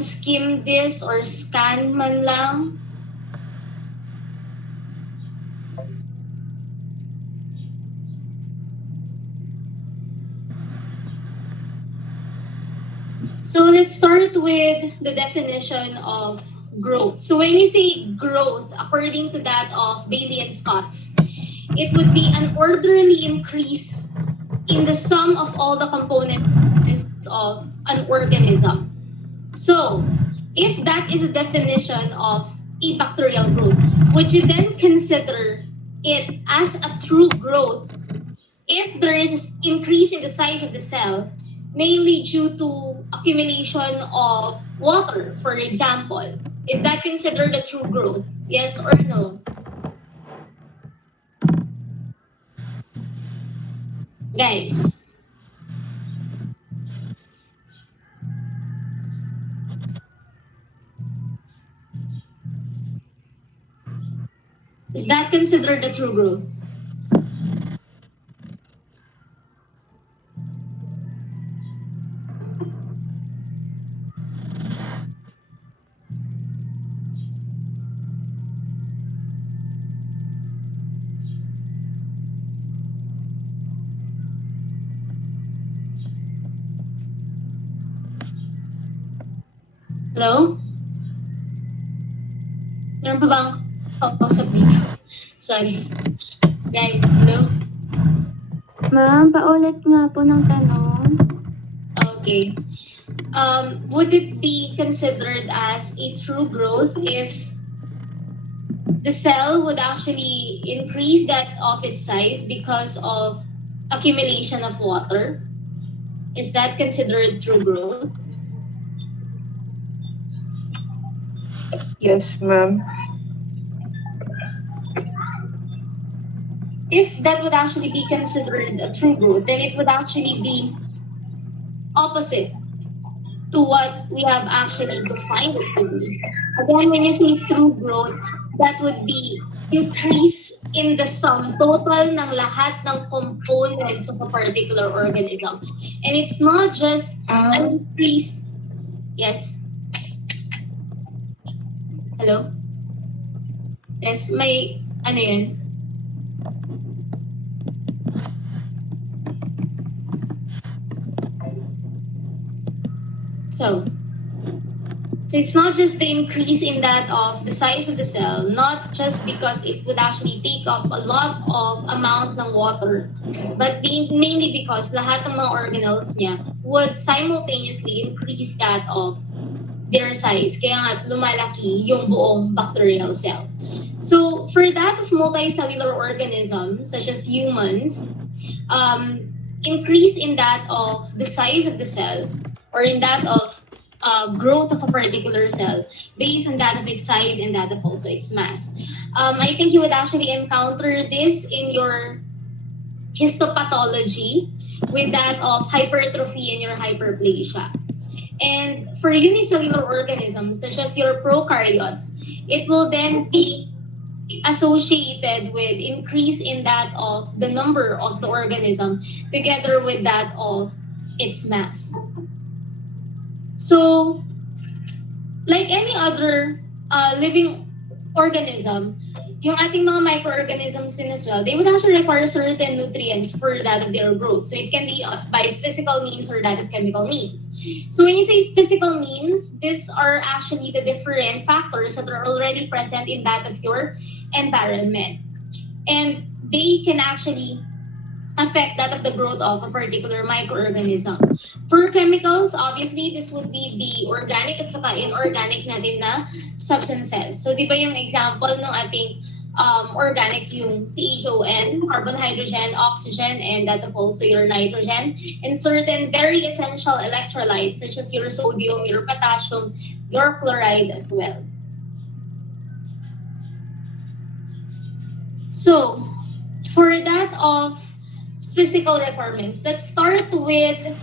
skim this or scan man lang. So let's start with the definition of growth. So when you say growth, according to that of Bailey and Scott's, it would be an orderly increase in the sum of all the components of an organism. So if that is a definition of a bacterial growth, would you then consider it as a true growth if there is an increase in the size of the cell, mainly due to accumulation of water, for example? Is that considered a true growth? Yes or no? Guys. Is that considered a true growth? Hello? Meron pa bang kausap niyo? Sorry. Guys, hello? Ma'am, paulit nga po ng tanong. Okay. Would it be considered as a true growth if the cell would actually increase that of its size because of accumulation of water? Is that considered true growth? Yes, ma'am. If that would actually be considered a true growth, then it would actually be opposite to what we have actually defined it to be. Again, when you say true growth, that would be increase in the sum total ng lahat ng components of a particular organism. And it's not just an increase. Yes. Hello? Yes, may ano yun? So it's not just the increase in that of the size of the cell, not just because it would actually take up a lot of amount ng water, but mainly because lahat ng mga organelles niya would simultaneously increase that of their size. Kaya nga lumalaki yung buong bacterial cell. So for that of multicellular organisms, such as humans, increase in that of the size of the cell, or in that of growth of a particular cell based on that of its size and that of also its mass. I think you would actually encounter this in your histopathology with that of hypertrophy and your hyperplasia. And for unicellular organisms, such as your prokaryotes, it will then be associated with increase in that of the number of the organism together with that of its mass. So, like any other living organism, yung ating mga microorganisms din as well, they would actually require certain nutrients for that of their growth. So it can be by physical means or that of chemical means. So when you say physical means, these are actually the different factors that are already present in that of your environment. And they can actually affect that of the growth of a particular microorganism. For chemicals, obviously, this would be the organic at saka inorganic natin na substances. So, di ba yung example ng ating organic yung CHON, carbon, hydrogen, oxygen, and that of also your nitrogen, and certain very essential electrolytes such as your sodium, your potassium, your chloride as well. So, for that of physical requirements, let's start with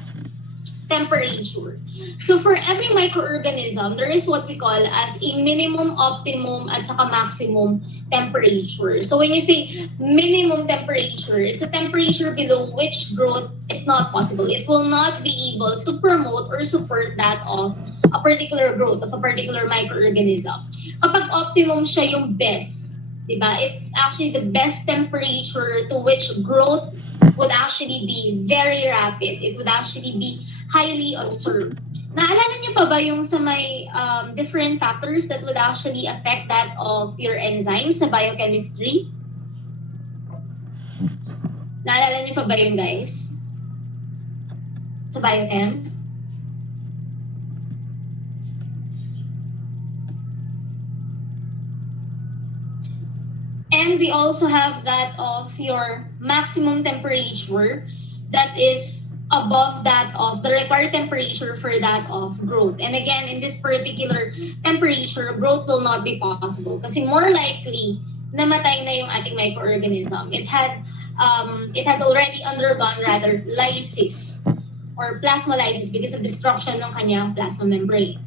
temperature. So for every microorganism, there is what we call as a minimum, optimum, at saka maximum temperature. So when you say minimum temperature, it's a temperature below which growth is not possible. It will not be able to promote or support that of a particular growth of a particular microorganism. Kapag optimum siya yung best, diba? It's actually the best temperature to which growth would actually be very rapid. It would actually be highly observed. Naalala niyo pa ba yung sa may different factors that would actually affect that of your enzymes sa biochemistry? Naalala niyo pa ba yun, guys? Sa biochem? And we also have that of your maximum temperature that is above that of the required temperature for that of growth. And again, in this particular temperature, growth will not be possible kasi more likely namatay na yung ating microorganism. It has already undergone rather lysis or plasmolysis because of destruction ng kanyang plasma membrane.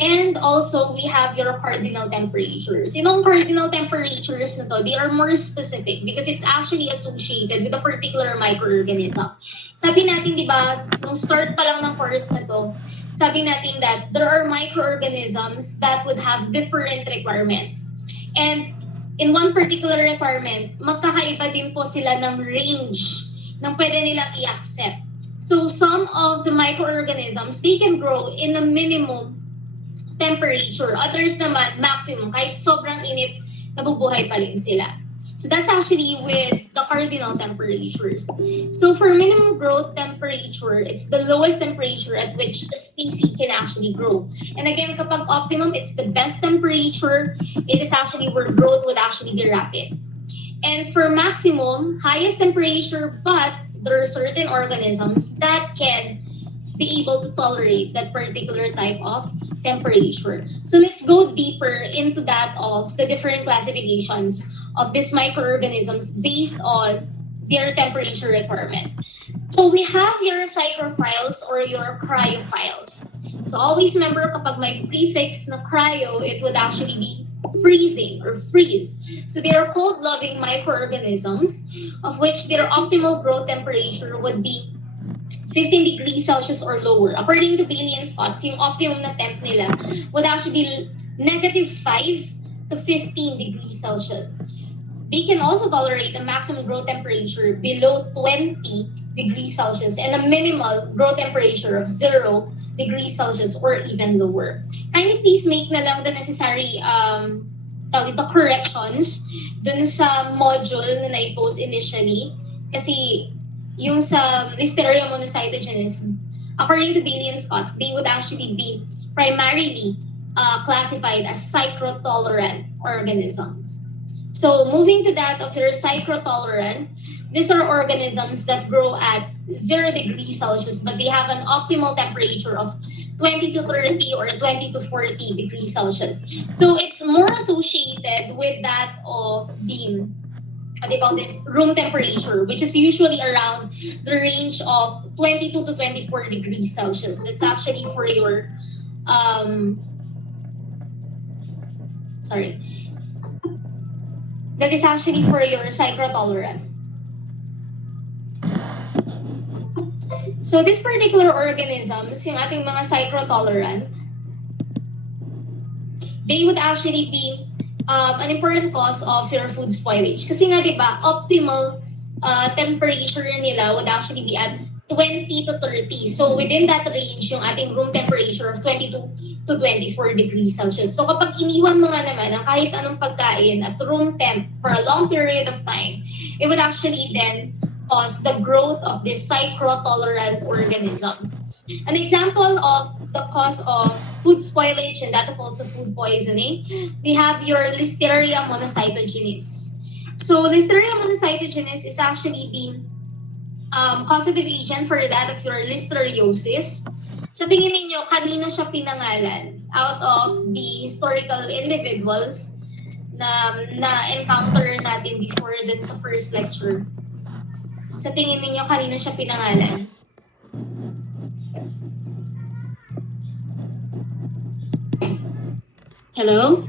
And also, we have your cardinal temperatures. Yung cardinal temperatures na to, they are more specific because it's actually associated with a particular microorganism. Sabi natin, di ba, nung start pa lang ng course na to, sabi natin that there are microorganisms that would have different requirements. And in one particular requirement, magkakaiba din po sila ng range ng pwede nilang i-accept. So some of the microorganisms, they can grow in a minimum temperature. Others naman, maximum. Kahit sobrang init, nabubuhay pa rin sila. So that's actually with the cardinal temperatures. So for minimum growth temperature, it's the lowest temperature at which a species can actually grow. And again, kapag optimum, it's the best temperature. It is actually where growth would actually be rapid. And for maximum, highest temperature, but there are certain organisms that can be able to tolerate that particular type of temperature. So let's go deeper into that of the different classifications of these microorganisms based on their temperature requirement. So we have your Saprophyles or your Cryophiles. So always remember kapag may prefix na cryo, it would actually be freezing or freeze. So they are cold-loving microorganisms of which their optimal growth temperature would be 15 degrees Celsius or lower. According to Bailey and Scott, yung optimum na temp nila would actually be -5 to 15 degrees Celsius. They can also tolerate a maximum growth temperature below 20 degrees Celsius and a minimal growth temperature of 0 degrees Celsius or even lower. Kindly please make na lang the necessary corrections dun sa module na na-post initially kasi yung sa Listeria Monocytogenes, according to Bailey and Scott, they would actually be primarily classified as cycrotolerant organisms. So moving to that of your cycrotolerant, these are organisms that grow at 0 degrees Celsius, but they have an optimal temperature of 20 to 30 or 20 to 40 degrees Celsius. So it's more associated with that of the they call this room temperature, which is usually around the range of 22 to 24 degrees Celsius. That's actually for your, that is actually for your cycrotolerant. So this particular organisms, yung ating mga cycrotolerant, they would actually be an important cause of your food spoilage. Kasi nga, di ba, optimal temperature nila would actually be at 20 to 30. So within that range, yung ating room temperature of 22 to 24 degrees Celsius. So kapag iniwan mo nga naman ang kahit anong pagkain at room temp for a long period of time, it would actually then cause the growth of these cycrotolerant organisms. An example of the cause of food spoilage and that of also food poisoning, we have your Listeria Monocytogenes. So Listeria Monocytogenes is actually the causative agent for that of your listeriosis. So tingin ninyo, kanino siya pinangalan out of the historical individuals na encounter natin before dun sa first lecture? Sa tingin ninyo, kanino siya pinangalan? Hello?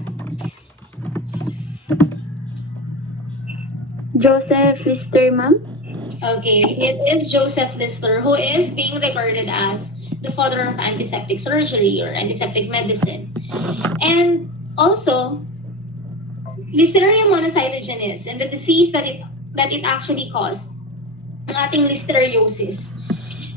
Joseph Lister, ma'am? Okay, it is Joseph Lister who is being regarded as the father of antiseptic surgery or antiseptic medicine. And also, Listeria Monocytogenes and the disease that it actually caused, ang ating listeriosis.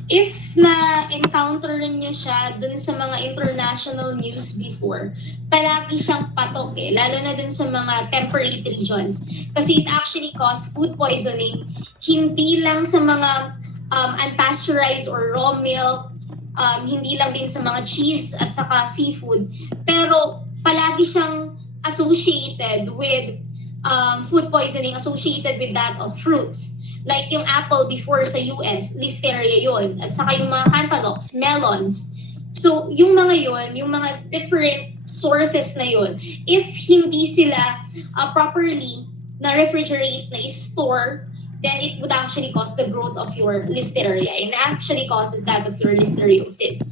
If na-encounter niyo siya dun sa mga international news before, palagi siyang patok lalo na dun sa mga temperate regions. Kasi it actually caused food poisoning, hindi lang sa mga unpasteurized or raw milk, hindi lang din sa mga cheese at saka seafood, pero palagi siyang associated with food poisoning, associated with that of fruits. Like yung apple before sa US, Listeria yun. At saka yung mga cantaloupes, melons. So, yung mga yun, yung mga different sources na yun, if hindi sila properly na-refrigerate, na-store, then it would actually cause the growth of your Listeria and actually causes that of your listeriosis.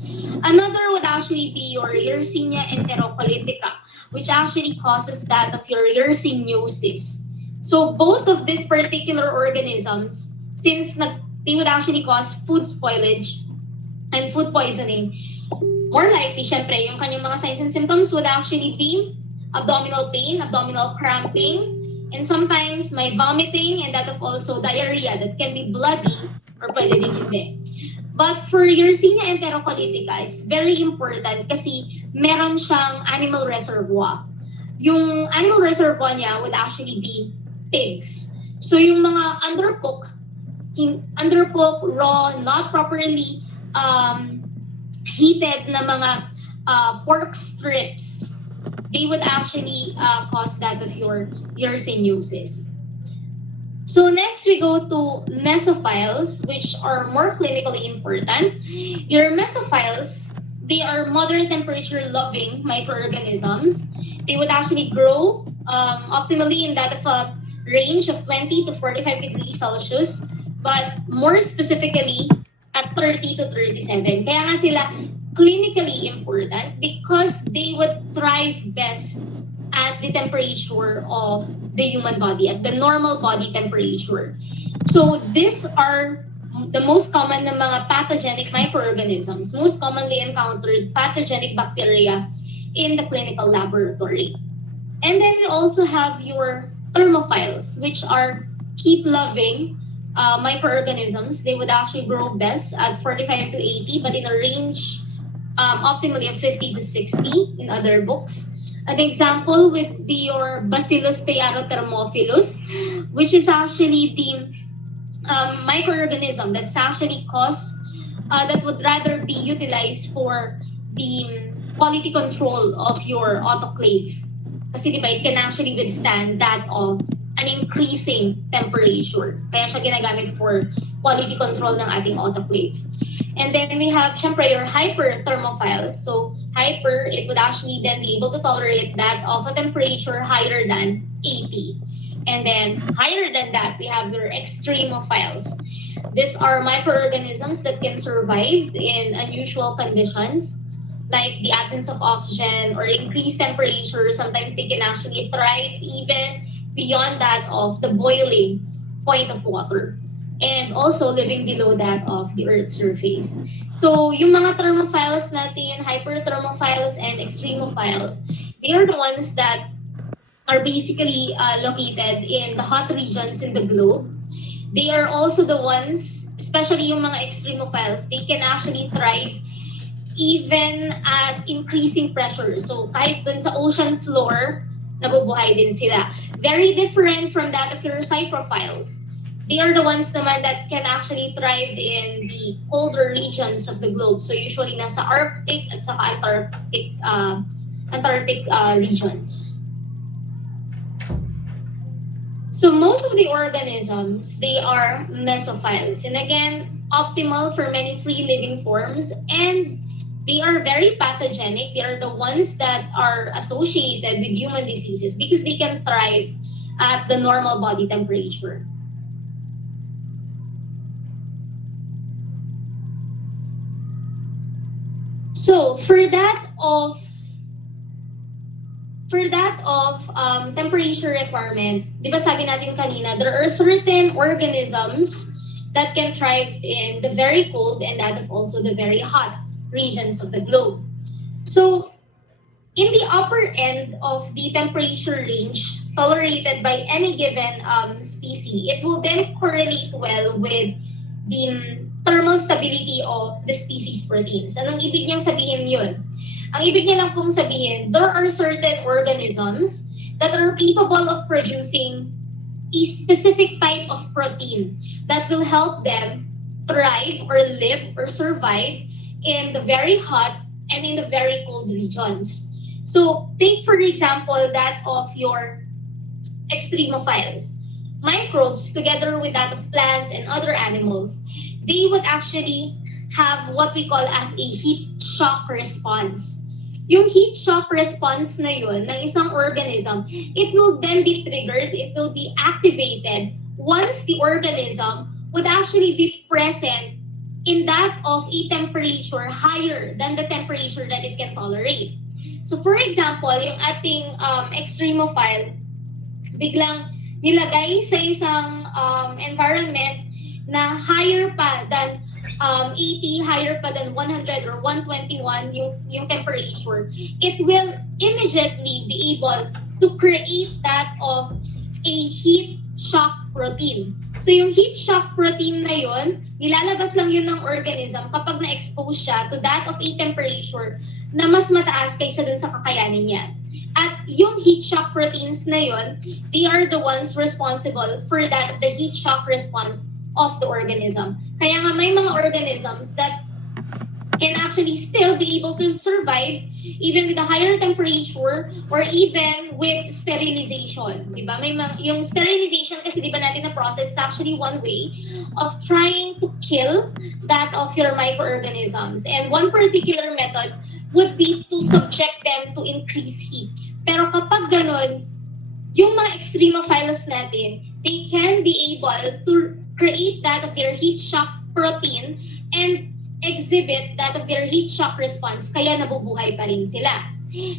Another would actually be your Yersinia enterocolitica, which actually causes that of your yersiniosis. So both of these particular organisms, since they would actually cause food spoilage and food poisoning, more likely, syempre, yung kanyang mga signs and symptoms would actually be abdominal pain, abdominal cramping, and sometimes may vomiting, and that of also diarrhea that can be bloody or pwede din hindi. But for Yersinia enterocolitica, it's very important kasi meron siyang animal reservoir. Yung animal reservoir niya would actually be pigs. So yung mga undercooked, raw, not properly heated na mga pork strips, they would actually cause that of your yersiniosis. So next we go to Mesophiles, which are more clinically important. Your Mesophiles, they are moderate temperature loving microorganisms. They would actually grow optimally in that of a range of 20 to 45 degrees Celsius, but more specifically at 30 to 37. Kaya nga sila clinically important because they would thrive best at the temperature of the human body, at the normal body temperature. So these are the most common na mga pathogenic microorganisms, most commonly encountered pathogenic bacteria in the clinical laboratory. And then we also have your Thermophiles, which are heat-loving microorganisms. They would actually grow best at 45 to 80, but in a range optimally of 50 to 60 in other books. An example would be your Bacillus Thermophilus, which is actually the microorganism that's actually that would rather be utilized for the quality control of your autoclave. Kasi diba, it can actually withstand that of an increasing temperature. Kaya siya ginagamit for quality control ng ating autoclave. And then we have, syempre, your hyperthermophiles. So, hyper, it would actually then be able to tolerate that of a temperature higher than 80. And then, higher than that, we have your extremophiles. These are microorganisms that can survive in unusual conditions, like the absence of oxygen or increased temperature. Sometimes they can actually thrive even beyond that of the boiling point of water, and also living below that of the Earth's surface. So, yung mga thermophiles natin, hyperthermophiles and extremophiles, they are the ones that are basically located in the hot regions in the globe. They are also the ones, especially yung mga extremophiles, they can actually thrive even at increasing pressure. So kahit dun sa ocean floor, nabubuhay din sila. Very different from that of your saprophyles. They are the ones naman that can actually thrive in the colder regions of the globe. So usually nasa Arctic at saka Antarctic regions. So most of the organisms, they are mesophiles. And again, optimal for many free living forms, and they are very pathogenic. They are the ones that are associated with human diseases because they can thrive at the normal body temperature. So for that of temperature requirement, di ba sabi natin kanina, there are certain organisms that can thrive in the very cold and that of also the very hot. regions of the globe. So, in the upper end of the temperature range tolerated by any given species, it will then correlate well with the thermal stability of the species proteins. Anong ibig niyang sabihin yun? Ang ibig niya lang pong sabihin, there are certain organisms that are capable of producing a specific type of protein that will help them thrive or live or survive in the very hot and in the very cold regions. So, take for example that of your extremophiles. Microbes, together with that of plants and other animals, they would actually have what we call as a heat shock response. Yung heat shock response na yun ng isang organism, it will then be triggered, it will be activated once the organism would actually be present in that of a temperature higher than the temperature that it can tolerate. So for example, yung ating extremophile, biglang nilagay sa isang environment na higher pa than 80, higher pa than 100 or 121 yung temperature, it will immediately be able to create that of a heat shock protein. So yung heat shock protein na yun, nilalabas lang yun ng organism kapag na-expose siya to that of a temperature na mas mataas kaysa dun sa kakayanin niya. At yung heat shock proteins na yun, they are the ones responsible for that, the heat shock response of the organism. Kaya nga may mga organisms that can actually still be able to survive even with a higher temperature or even with sterilization. Diba? Yung sterilization kasi diba natin na process is actually one way of trying to kill that of your microorganisms. And one particular method would be to subject them to increased heat. Pero kapag ganun, yung mga extremophiles natin, they can be able to create that of their heat shock protein and exhibit that of their heat shock response, kaya nabubuhay pa rin sila.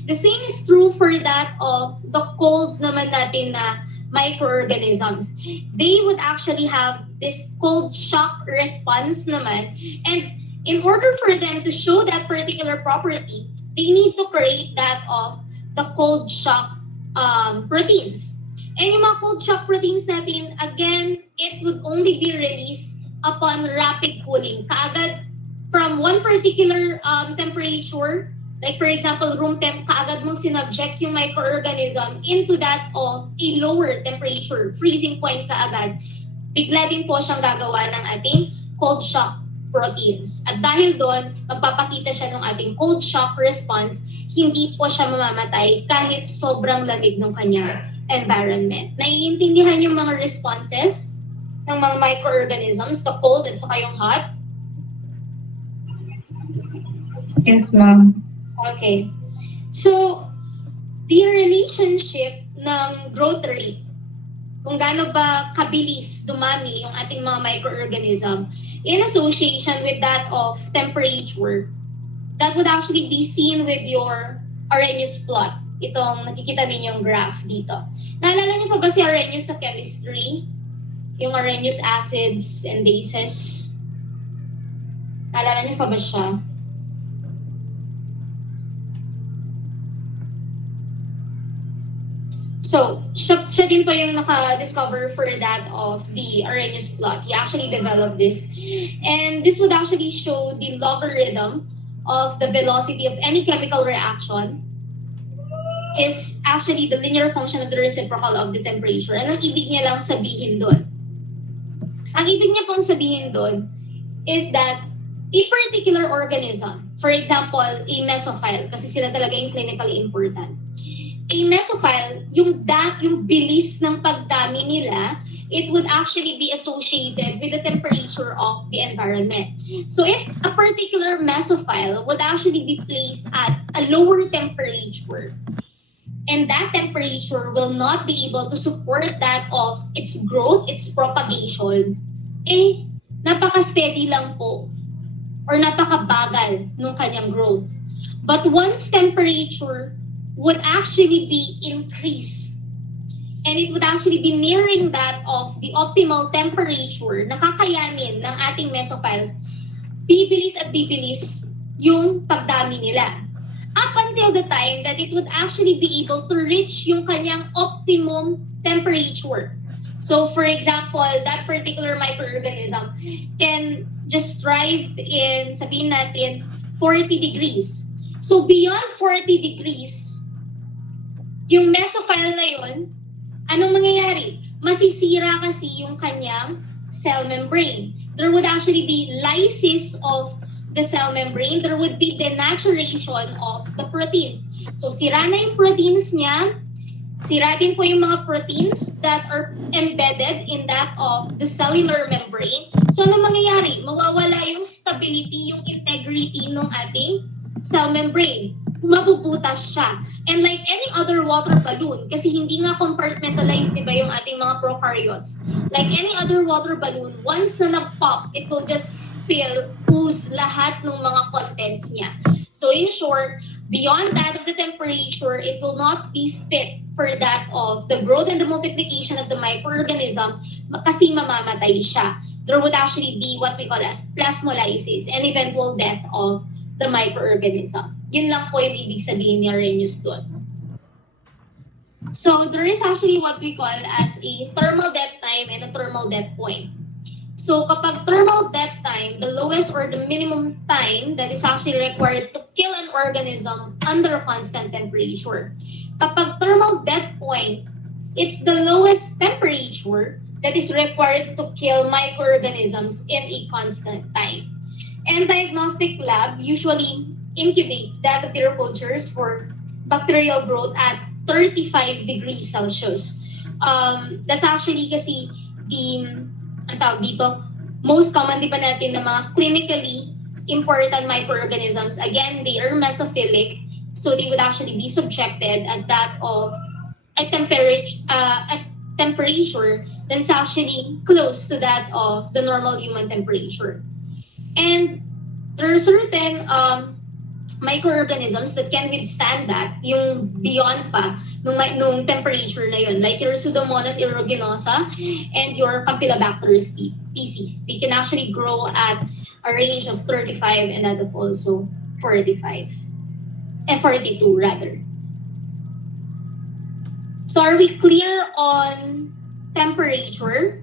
The same is true for that of the cold naman natin na microorganisms. They would actually have this cold shock response naman, and in order for them to show that particular property, they need to create that of the cold shock proteins. And yung mga cold shock proteins natin, again, it would only be released upon rapid cooling. Kaagad from one particular temperature, like for example, room temp, kaagad mong sinubject yung microorganism into that of a lower temperature, freezing point kaagad. Bigla din po siyang gagawa ng ating cold shock proteins. At dahil doon, magpapakita siya ng ating cold shock response, hindi po siya mamamatay kahit sobrang lamig ng kanyang environment. Naiintindihan yung mga responses ng mga microorganisms, the cold at saka yung hot? Yes, ma'am. Okay. So, the relationship ng growth rate, kung gaano ba kabilis dumami yung ating mga microorganism in association with that of temperature, that would actually be seen with your Arrhenius plot. Itong nakikita ninyong graph dito. Naalala niyo pa ba si Arrhenius sa chemistry? Yung Arrhenius acids and bases? Naalala niyo pa ba siya? So, siya din pa yung naka-discover for that of the Arrhenius plot. He actually developed this. And this would actually show the logarithm of the velocity of any chemical reaction is actually the linear function of the reciprocal of the temperature. Anong ibig niya lang sabihin doon? Ang ibig niya pong sabihin doon is that a particular organism, for example, a mesophile, kasi sila talaga yung clinically important. A mesophile, yung bilis ng pagdami nila, it would actually be associated with the temperature of the environment. So if a particular mesophile would actually be placed at a lower temperature, and that temperature will not be able to support that of its growth, its propagation, napaka-steady lang po or napaka-bagal nung kanyang growth. But once temperature would actually be increased, and it would actually be nearing that of the optimal temperature na kakayanin ng ating mesophiles, bibilis at bibilis yung pagdami nila. Up until the time that it would actually be able to reach yung kanyang optimum temperature. So for example, that particular microorganism can just thrive in, sabihin natin, 40 degrees. So beyond 40 degrees, yung mesophile na yun, anong mangyayari? Masisira kasi yung kanyang cell membrane. There would actually be lysis of the cell membrane. There would be denaturation of the proteins. So sira na yung proteins niya, sira din po yung mga proteins that are embedded in that of the cellular membrane. So ano mangyayari? Mawawala yung stability, yung integrity ng ating cell membrane. Mabubutas siya. And like any other water balloon, kasi hindi nga compartmentalized, di ba, yung ating mga prokaryotes. Like any other water balloon, once na nag-pop, it will just spill, ooze lahat ng mga contents niya. So in short, beyond that of the temperature, it will not be fit for that of the growth and the multiplication of the microorganism kasi mamamatay siya. There would actually be what we call as plasmolysis and eventual death of the microorganism. Yun lang po yung ibig sabihin ni Arrhenius doon. So there is actually what we call as a thermal death time and a thermal death point. So kapag thermal death time, the lowest or the minimum time that is actually required to kill an organism under constant temperature. Kapag thermal death point, it's the lowest temperature that is required to kill microorganisms in a constant time. And diagnostic lab usually incubates that of their cultures for bacterial growth at 35 degrees Celsius. That's actually kasi the ang tawag dito, most common di ba natin na mga clinically important microorganisms, again, they are mesophilic, so they would actually be subjected at that of a temperature that's actually close to that of the normal human temperature. And there are certain microorganisms that can withstand that, yung beyond pa, nung temperature na yun, like your Pseudomonas aeruginosa and your Campylobacter species. They can actually grow at a range of 35 and that of also 45. 42 rather. So are we clear on temperature?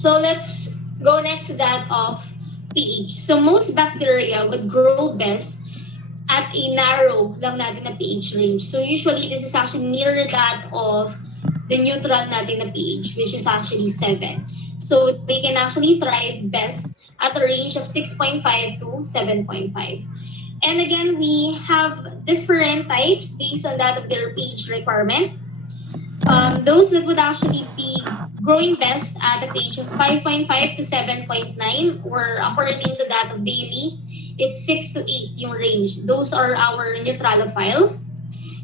So let's go next to that of pH. So most bacteria would grow best at a narrow lang natin na pH range. So usually this is actually near that of the neutral natin na pH, which is actually 7. So they can actually thrive best at a range of 6.5 to 7.5. And again, we have different types based on that of their pH requirement. Those that would actually be growing best at a pH of 5.5 to 7.9, or according to that of Bailey, it's 6 to 8 yung range. Those are our Neutralophiles.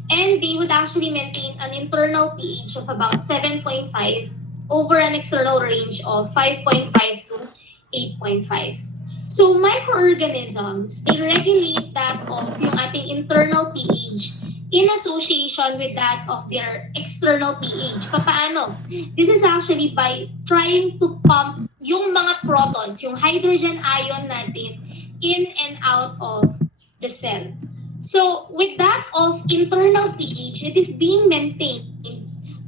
And they would actually maintain an internal pH of about 7.5 over an external range of 5.5 to 8.5. So microorganisms, they regulate that of yung ating internal pH in association with that of their external pH. Paano? This is actually by trying to pump yung mga protons, yung hydrogen ion natin, in and out of the cell. So with that of internal pH, it is being maintained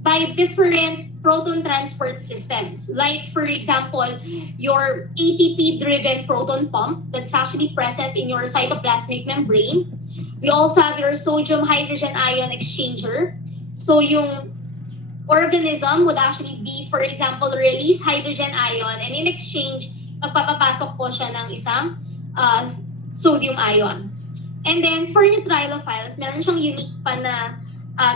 by different proton transport systems. Like for example, your ATP-driven proton pump that's actually present in your cytoplasmic membrane. We also have your sodium hydrogen ion exchanger. So yung organism would actually be, for example, release hydrogen ion, and in exchange, magpapapasok po siya ng isang sodium ion. And then for Neutralophiles, meron siyang unique pa na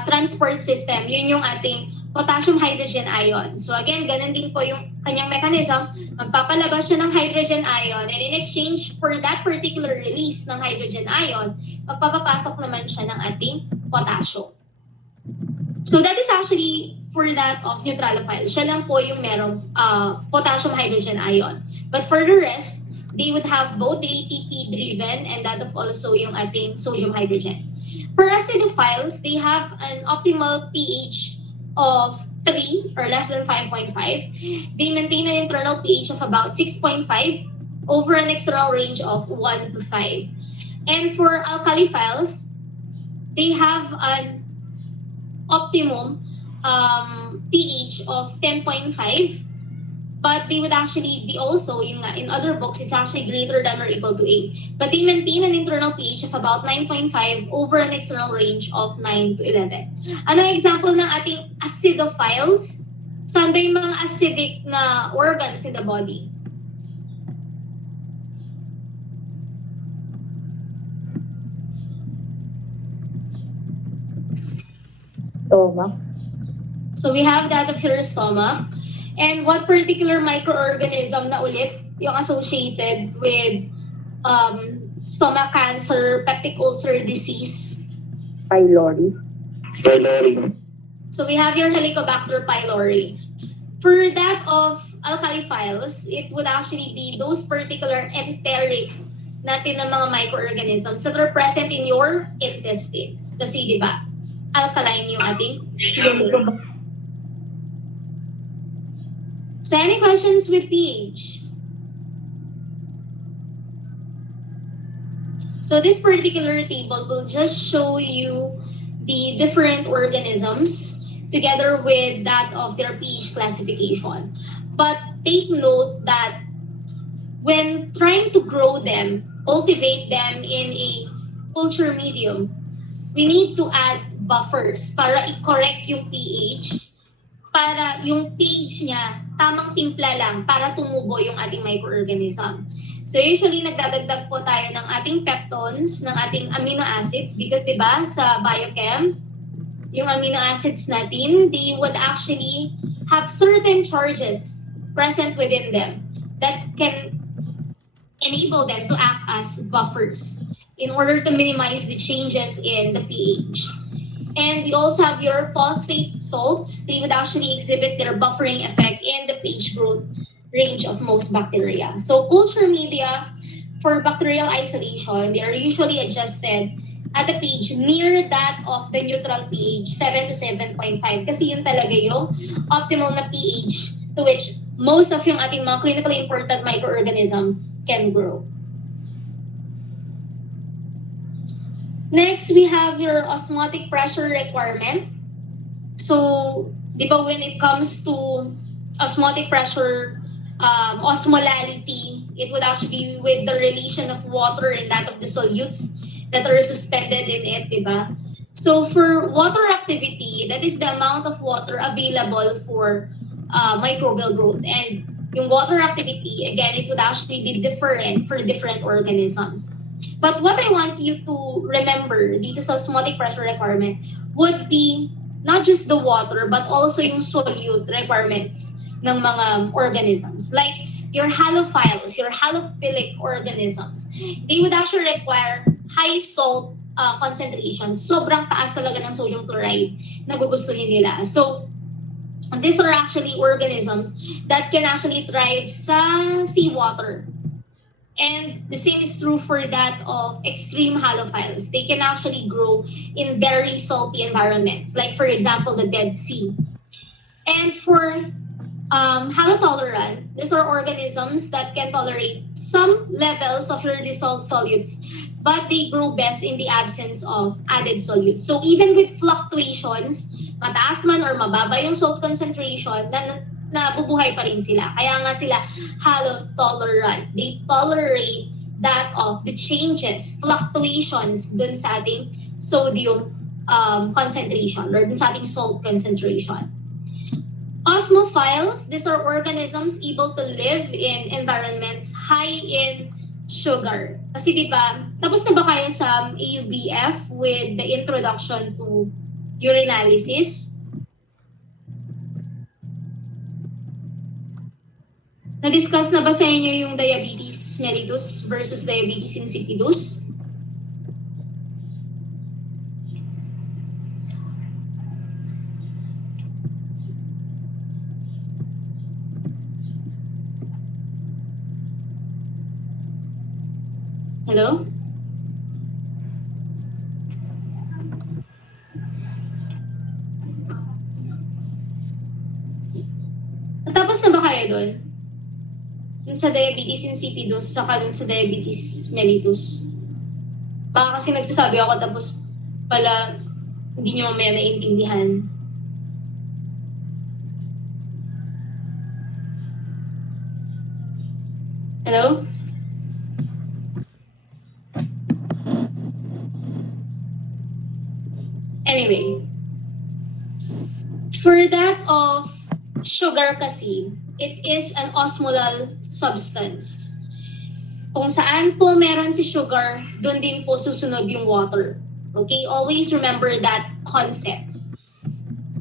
transport system. Yun yung ating potassium hydrogen ion. So again, ganun din po yung kanyang mechanism. Magpapalabas siya ng hydrogen ion, and in exchange for that particular release ng hydrogen ion, magpapapasok naman siya ng ating potassium. So that is actually for that of Neutralophiles. Siya lang po yung merong potassium hydrogen ion. But for the rest, they would have both the ATP driven and that of also yung ating sodium hydrogen. For acidophiles, they have an optimal pH of 3 or less than 5.5. They maintain an internal pH of about 6.5 over an external range of 1 to 5. And for alkaliphiles, they have an optimum pH of 10.5, but they would actually be also, in other books, it's actually greater than or equal to 8. But they maintain an internal pH of about 9.5 over an external range of 9 to 11. Ano example ng ating acidophiles? Saan ba yung mga acidic na organs in the body? Stomach. So we have that of your stomach. And what particular microorganism na ulit yung associated with stomach cancer, peptic ulcer disease? Pylori. So we have your Helicobacter pylori. For that of alkaliphiles, it would actually be those particular enteric natin ng mga microorganisms that are present in your intestines. Kasi di ba, alkaline yung ating. So any questions with pH? So this particular table will just show you the different organisms together with that of their pH classification. But take note that when trying to grow them, cultivate them in a culture medium, we need to add buffers para i-correct yung pH, para yung pH niya tamang timpla lang para tumubo yung ating microorganism. So usually nagdadagdag po tayo ng ating peptones, ng ating amino acids because 'di ba sa biochem, yung amino acids natin, they would actually have certain charges present within them that can enable them to act as buffers in order to minimize the changes in the pH. And we also have your phosphate salts. They would actually exhibit their buffering effect in the pH growth range of most bacteria. So culture media for bacterial isolation, they are usually adjusted at a pH near that of the neutral pH, 7 to 7.5. Kasi yun talaga yung optimal na pH to which most of yung ating mga clinically important microorganisms can grow. Next, we have your osmotic pressure requirement. So, di ba when it comes to osmotic pressure, osmolarity, it would actually be with the relation of water and that of the solutes that are suspended in it, di ba? So, for water activity, that is the amount of water available for microbial growth. And yung water activity, again, it would actually be different for different organisms. But what I want you to remember dito sa osmotic pressure requirement would be not just the water but also yung solute requirements ng mga organisms. Like your halophiles, your halophilic organisms, they would actually require high salt concentration. Sobrang taas talaga ng sodium chloride na gugustuhin nila. So, these are actually organisms that can actually thrive sa seawater. And the same is true for that of extreme halophiles. They can actually grow in very salty environments, like for example, the Dead Sea. And for halotolerant, these are organisms that can tolerate some levels of your dissolved solutes, but they grow best in the absence of added solutes. So even with fluctuations, mataas man or mababa yung salt concentration, nabubuhay pa rin sila. Kaya nga sila halotolerant. They tolerate that of the changes, fluctuations dun sa ating sodium concentration or dun sa ating salt concentration. Osmophiles, these are organisms able to live in environments high in sugar. Kasi diba, tapos na ba kayo sa AUBF with the introduction to urinalysis? Na-discuss na ba sa inyo yung diabetes mellitus versus diabetes insipidus? Hello? Natapos na ba kayo doon? Dun sa diabetes insipidus, saka dun sa diabetes mellitus. Baka kasi nagsasabi ako tapos pala hindi nyo mamaya naiintindihan. Hello? Anyway, for that of sugar kasi, it is an osmolar substance. Kung saan po meron si sugar, doon din po susunod yung water. Okay? Always remember that concept.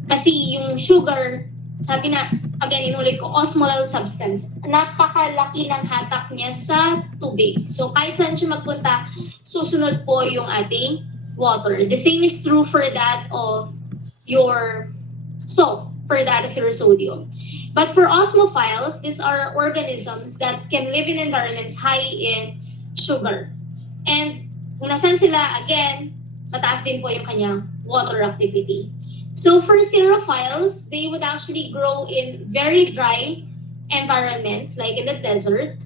Kasi yung sugar, sabi na, again, inulit ko, osmolar substance. Napakalaki ng hatak niya sa tubig. So kahit saan siya magpunta, susunod po yung ating water. The same is true for that of your salt, for that of your sodium. But for Osmophiles, these are organisms that can live in environments high in sugar. And kung nasan sila, again, mataas din po yung kanyang water activity. So for Xerophiles, they would actually grow in very dry environments, like in the desert.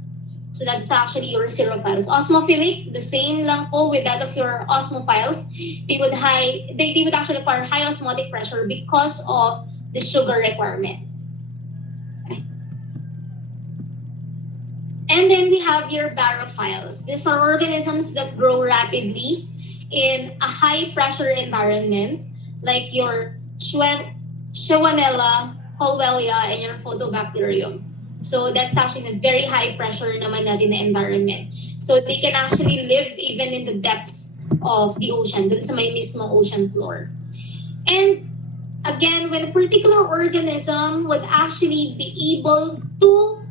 So that's actually your Xerophiles. Osmophilic, the same lang po with that of your Osmophiles. They would actually require high osmotic pressure because of the sugar requirement. Okay. And then we have your Barophiles. These are organisms that grow rapidly in a high pressure environment, like your Schwannella, Colwellia, and your Photobacterium. So that's actually a very high pressure naman natin na environment. So they can actually live even in the depths of the ocean, dun sa may mismo ocean floor. And again, when a particular organism would actually be able to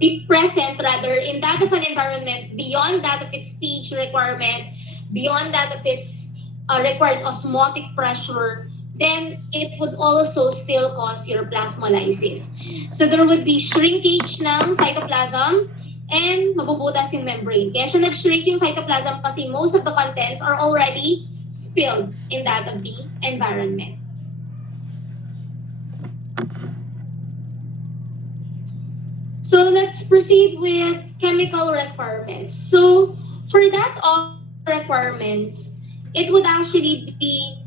be present rather in that of an environment beyond that of its pH requirement, beyond that of its required osmotic pressure, then it would also still cause your plasmolysis. So there would be shrinkage ng cytoplasm and mabubutas yung membrane. Kaya siya nag-shrink yung cytoplasm kasi most of the contents are already spilled in that of the environment. So let's proceed with chemical requirements. So for that of requirements, it would actually be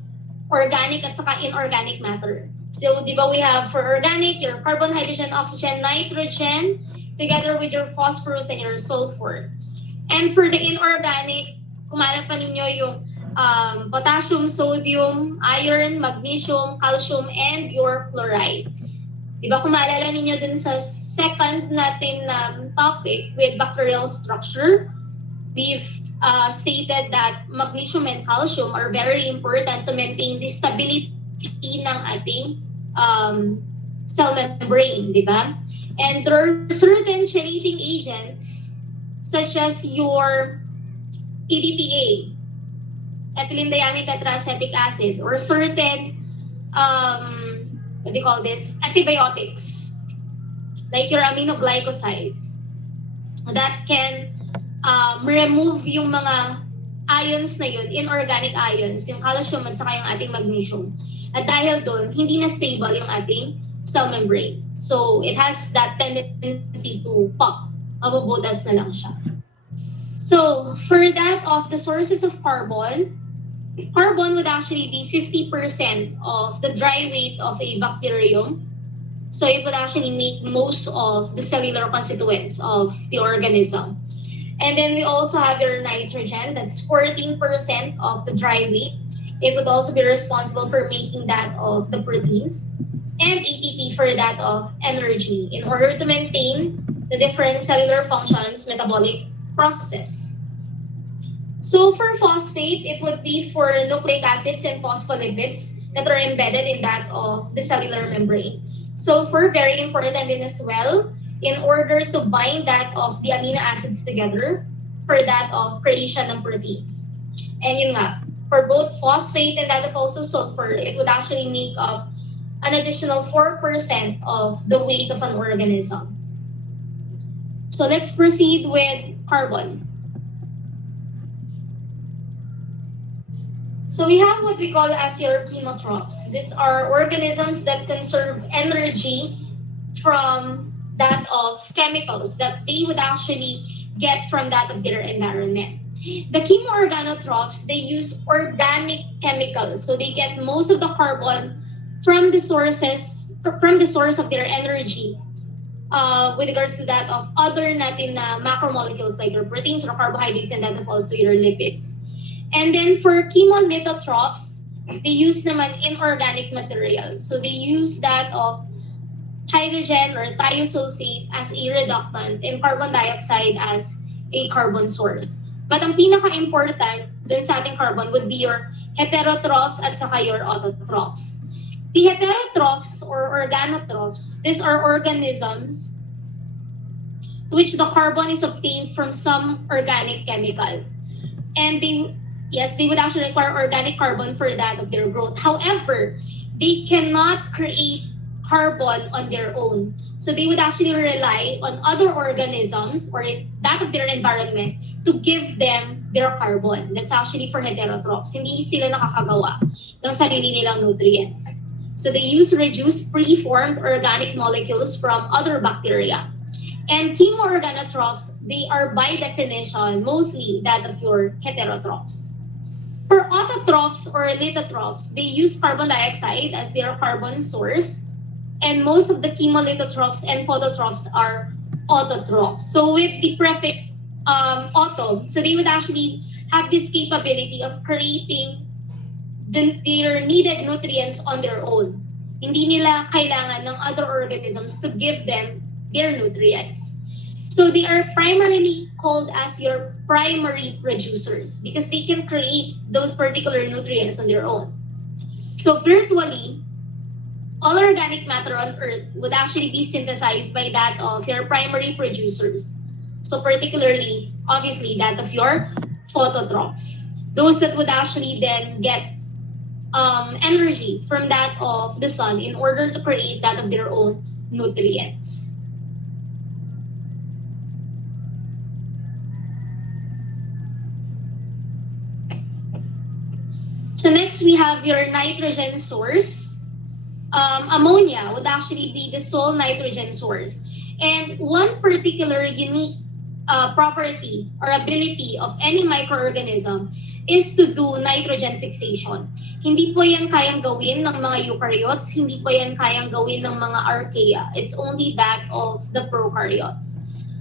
organic at saka inorganic matter. So, di ba we have for organic, your carbon, hydrogen, oxygen, nitrogen, together with your phosphorus and your sulfur. And for the inorganic, kumalat pa ninyo yung potassium, sodium, iron, magnesium, calcium, and your fluoride. Di ba kung maalala ninyo dun sa second natin topic with bacterial structure, we've stated that magnesium and calcium are very important to maintain the stability ng ating cell membrane, di ba? And there are certain chelating agents such as your EDTA, ethylene diamine tetraacetic acid, or certain what do you call this? Antibiotics, like your aminoglycosides, that can remove yung mga ions na yun, inorganic ions, yung calcium at saka yung ating magnesium. At dahil doon, hindi na stable yung ating cell membrane. So, it has that tendency to pop. Mabubutas na lang siya. So, for that of the sources of carbon, carbon would actually be 50% of the dry weight of a bacterium. So, it would actually make most of the cellular constituents of the organism. And then we also have your nitrogen, that's 14% of the dry weight. It would also be responsible for making that of the proteins. And ATP for that of energy in order to maintain the different cellular functions, metabolic processes. So for phosphate, it would be for nucleic acids and phospholipids that are embedded in that of the cellular membrane. Sulfur, very important din as well, in order to bind that of the amino acids together for that of creation ng proteins. And yun nga, for both phosphate and that of also sulfur, it would actually make up an additional 4% of the weight of an organism. So let's proceed with carbon. So we have what we call as your chemotrophs. These are organisms that conserve energy from that of chemicals that they would actually get from that of their environment. The chemoorganotrophs, they use organic chemicals, so they get most of the carbon from the source of their energy, with regards to that of other natin na macromolecules like your proteins or carbohydrates, and that of also your lipids. And then for chemolithotrophs, they use naman inorganic materials. So they use that of hydrogen or thiosulfate as a reductant and carbon dioxide as a carbon source. But ang pinaka-important dun sa ating carbon would be your heterotrophs at saka your autotrophs. The heterotrophs or organotrophs, these are organisms which the carbon is obtained from some organic chemical. And they would actually require organic carbon for that of their growth. However, they cannot create carbon on their own. So they would actually rely on other organisms or that of their environment to give them their carbon. That's actually for heterotrophs. Hindi sila nakakagawa ng sarili nilang nutrients. So they use reduced preformed organic molecules from other bacteria. And chemoorganotrophs, they are by definition mostly that of your heterotrophs. For autotrophs or lithotrophs, they use carbon dioxide as their carbon source, and most of the chemolithotrophs and phototrophs are autotrophs. So with the prefix auto, so they would actually have this capability of creating their needed nutrients on their own. Hindi nila kailangan ng other organisms to give them their nutrients. So they are primarily called as your primary producers because they can create those particular nutrients on their own. So virtually, all organic matter on Earth would actually be synthesized by that of your primary producers. So particularly, obviously, that of your phototrophs. Those that would actually then get energy from that of the sun in order to create that of their own nutrients. So next we have your nitrogen source. Ammonia would actually be the sole nitrogen source. And one particular unique property or ability of any microorganism is to do nitrogen fixation. Hindi po yan kayang gawin ng mga eukaryotes, hindi po yan kayang gawin ng mga archaea. It's only that of the prokaryotes.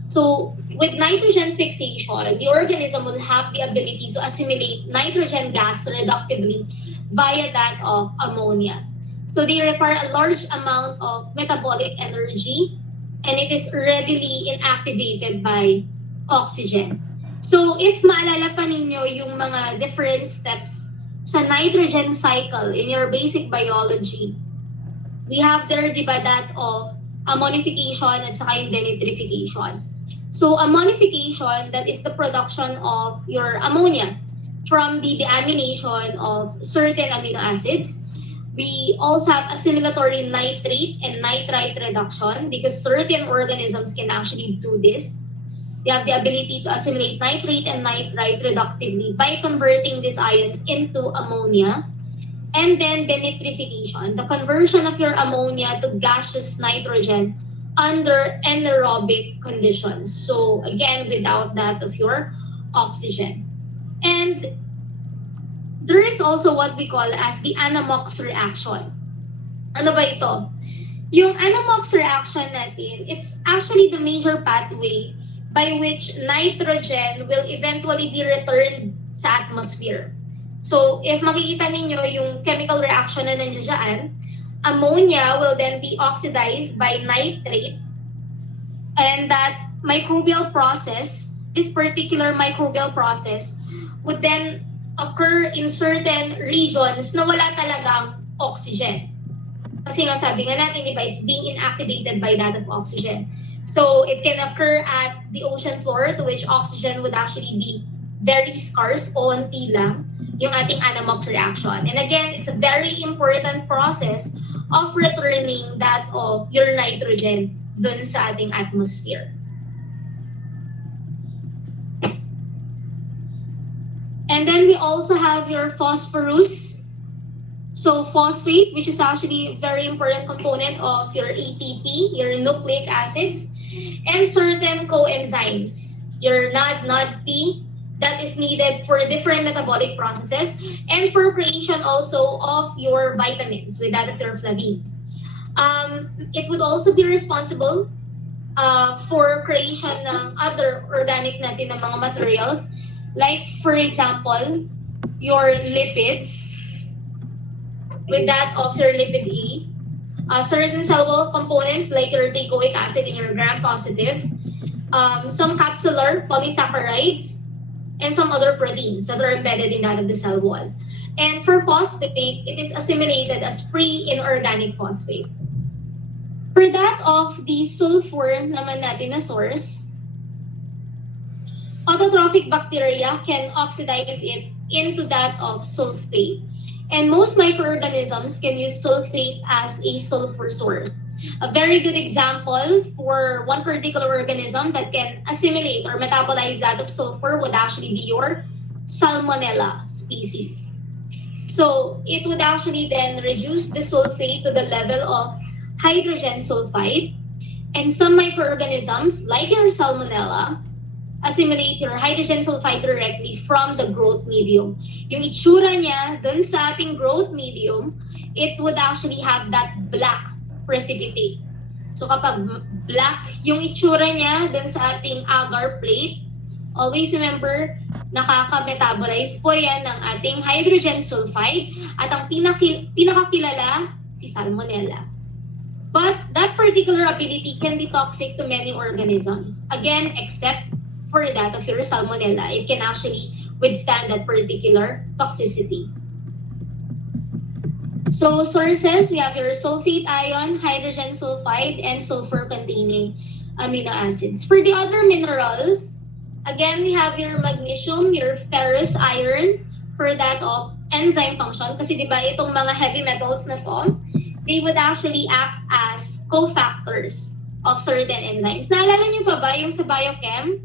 So with nitrogen fixation, the organism will have the ability to assimilate nitrogen gas reductively via that of ammonia. So they require a large amount of metabolic energy, and it is readily inactivated by oxygen. So if maalala pa ninyo yung mga different steps sa nitrogen cycle in your basic biology, we have there, di ba, that of ammonification at saka yung denitrification. So ammonification, that is the production of your ammonia from the deamination of certain amino acids. We also have assimilatory nitrate and nitrite reduction because certain organisms can actually do this. They have the ability to assimilate nitrate and nitrite reductively by converting these ions into ammonia. And then denitrification, the conversion of your ammonia to gaseous nitrogen under anaerobic conditions. So again, without that of your oxygen. And there is also what we call as the Anna-Mox reaction. Ano ba ito? Yung Anna-Mox reaction natin, it's actually the major pathway by which nitrogen will eventually be returned sa atmosphere. So if makikita ninyo yung chemical reaction na nandiyan dyan, ammonia will then be oxidized by nitrate, and that microbial process, this particular microbial process, would then occur in certain regions na wala talagang oxygen. Kasi nga sabi nga natin, diba, it's being inactivated by that of oxygen. So it can occur at the ocean floor, to which oxygen would actually be very scarce o onti lang yung ating Anna-Mox reaction. And again, it's a very important process of returning that of your nitrogen dun sa ating atmosphere. And then we also have your phosphorus. So phosphate, which is actually a very important component of your ATP, your nucleic acids, and certain coenzymes, your NAD/NADP, that is needed for different metabolic processes and for creation also of your vitamins with that of your flavins. It would also be responsible for creation ng other organic natin na mga materials, like for example, your lipids, with that of your lipid A, certain cell wall components like your teichoic acid and your gram-positive, some capsular polysaccharides, and some other proteins that are embedded in that of the cell wall. And for phosphate, it is assimilated as free inorganic phosphate. For that of the sulfur naman natin na source, autotrophic bacteria can oxidize it into that of sulfate. And most microorganisms can use sulfate as a sulfur source. A very good example for one particular organism that can assimilate or metabolize that of sulfur would actually be your Salmonella species. So it would actually then reduce the sulfate to the level of hydrogen sulfide. And some microorganisms, like your Salmonella, assimilate your hydrogen sulfide directly from the growth medium. Yung itsura niya dun sa ating growth medium, it would actually have that black precipitate. So kapag black yung itsura niya dun sa ating agar plate, always remember, nakaka-metabolize po yan ng ating hydrogen sulfide at ang pinakakilala, si Salmonella. But that particular ability can be toxic to many organisms. Again, except for that of your Salmonella, it can actually withstand that particular toxicity. So sources, we have your sulfate ion, hydrogen sulfide, and sulfur-containing amino acids. For the other minerals, again, we have your magnesium, your ferrous iron, for that of enzyme function. Kasi diba itong mga heavy metals na to, they would actually act as cofactors of certain enzymes. Naalala niyo pa ba yung sa biochem?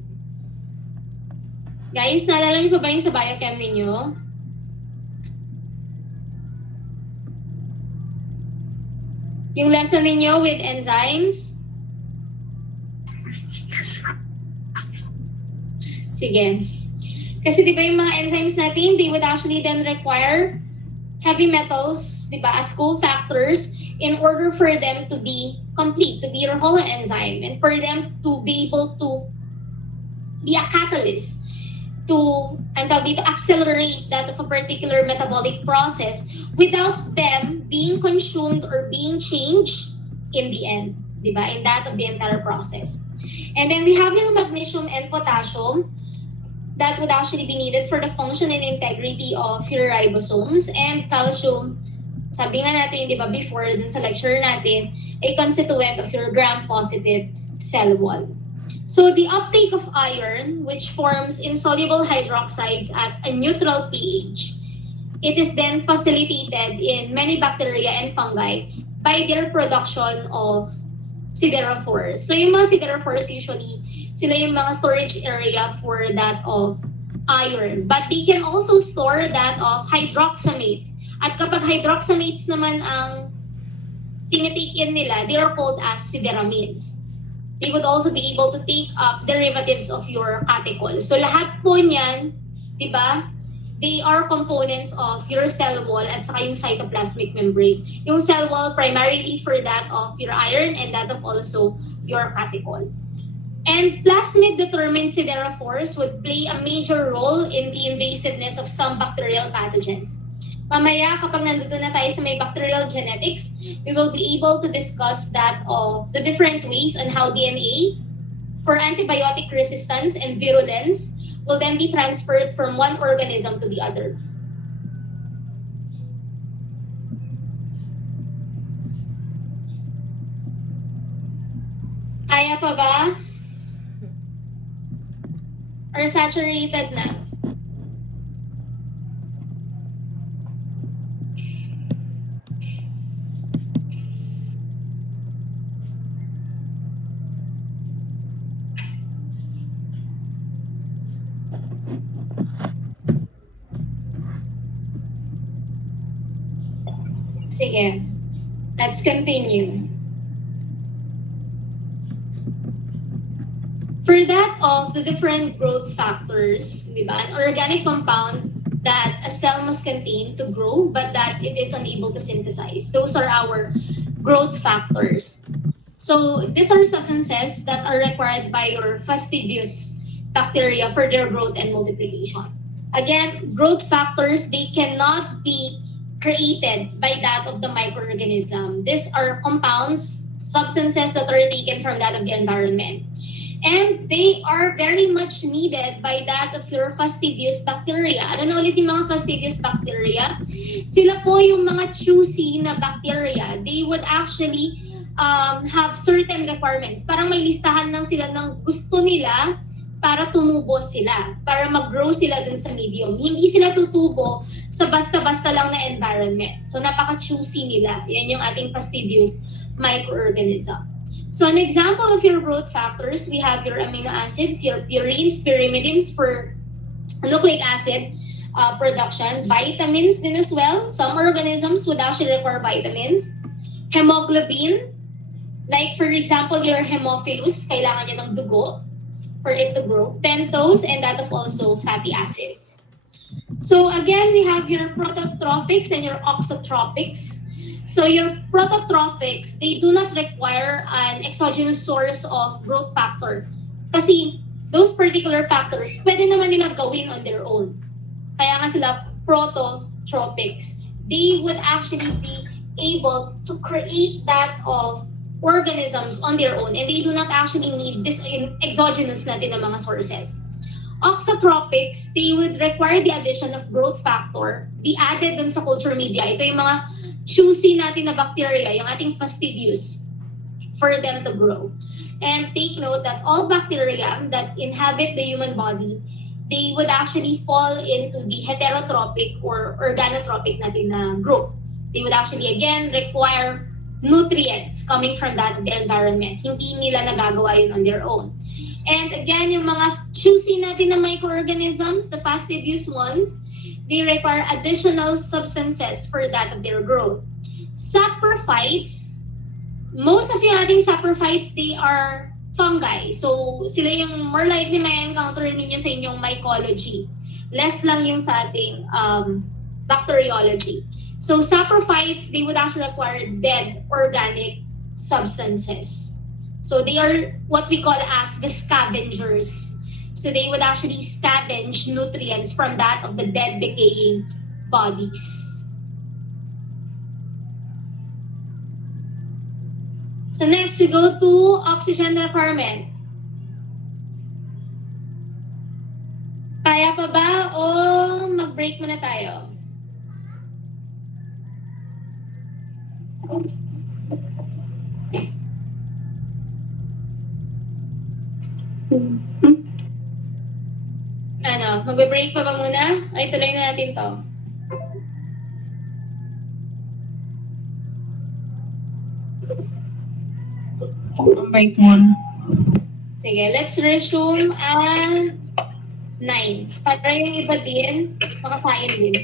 Guys, naalala niyo pa ba yung sa biochem ninyo? Yung lesson ninyo with enzymes? Sige. Kasi di ba yung mga enzymes natin, they would actually then require heavy metals, di ba, as cofactors in order for them to be complete, to be your whole enzyme, and for them to be able to be a catalyst to accelerate that of a particular metabolic process without them being consumed or being changed in the end, diba? In that of the entire process. And then we have your magnesium and potassium that would actually be needed for the function and integrity of your ribosomes, and calcium, sabi nga natin, di ba, before dun sa lecture natin, a constituent of your gram-positive cell wall. So the uptake of iron, which forms insoluble hydroxides at a neutral pH, it is then facilitated in many bacteria and fungi by their production of siderophores. So yung mga siderophores usually, sila yung mga storage area for that of iron. But they can also store that of hydroxamates. At kapag hydroxamates naman ang tinitake in nila, they are called as sideramines. They would also be able to take up derivatives of your catechol. So lahat po niyan, di ba, they are components of your cell wall at saka yung cytoplasmic membrane. Yung cell wall primarily for that of your iron and that of also your catechol. And plasmid-determined siderophores would play a major role in the invasiveness of some bacterial pathogens. Mamaya, kapag nandito na tayo sa may bacterial genetics, we will be able to discuss that of the different ways on how DNA for antibiotic resistance and virulence will then be transferred from one organism to the other. Kaya pa ba? Or saturated na? Sige. Let's continue. For that of the different growth factors, di ba? An organic compound that a cell must contain to grow but that it is unable to synthesize. Those are our growth factors. So these are substances that are required by your fastidious bacteria for their growth and multiplication. Again, growth factors, they cannot be created by that of the microorganism. These are compounds, substances that are taken from that of the environment. And they are very much needed by that of your fastidious bacteria. Ano na ulit yung mga fastidious bacteria? Sila po yung mga choosy na bacteria. They would actually have certain requirements. Parang may listahan lang sila ng gusto nila para tumubo sila, para mag-grow sila dun sa medium. Hindi sila tutubo sa basta-basta lang na environment. So napaka-choosy nila. Yan yung ating fastidious microorganism. So an example of your growth factors, we have your amino acids, your purines, pyrimidines for nucleic acid production, vitamins din as well. Some organisms would actually require vitamins. Hemoglobin, like for example, your Hemophilus, kailangan niya ng dugo for it to grow. Pentose, and that of also fatty acids. So again, we have your prototrophics and your auxotrophics. So your prototrophics, they do not require an exogenous source of growth factor. Kasi those particular factors, pwede naman nila gawin on their own. Kaya nga sila prototrophics. They would actually be able to create that of organisms on their own, and they do not actually need this exogenous natin na mga sources. Auxotrophics, they would require the addition of growth factor, be added dun sa culture media. Ito yung mga choosy natin na bacteria, yung ating fastidious, for them to grow. And take note that all bacteria that inhabit the human body, they would actually fall into the heterotrophic or organotropic natin na group. They would actually, again, require nutrients coming from that the environment. Hindi nila nagagawa yun on their own. And again, yung mga choosy natin na microorganisms, the fastidious ones, they require additional substances for that of their growth. Saprophytes, most of yung ating saprophytes, they are fungi. So, sila yung more likely may encounter ninyo sa inyong mycology. Less lang yung sa ating bacteriology. So, saprophytes, they would actually require dead organic substances. So, they are what we call as the scavengers. So, they would actually scavenge nutrients from that of the dead decaying bodies. So, next, we go to oxygen requirement. Kaya pa ba o mag-break muna tayo? Ano, magbe-break pa ba muna? Ay, tuloy na natin to. Break muna. Sige, let's resume at 9. Para yung iba din, makakain din.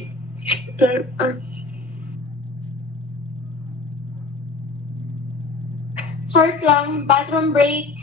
Short lang, bathroom break.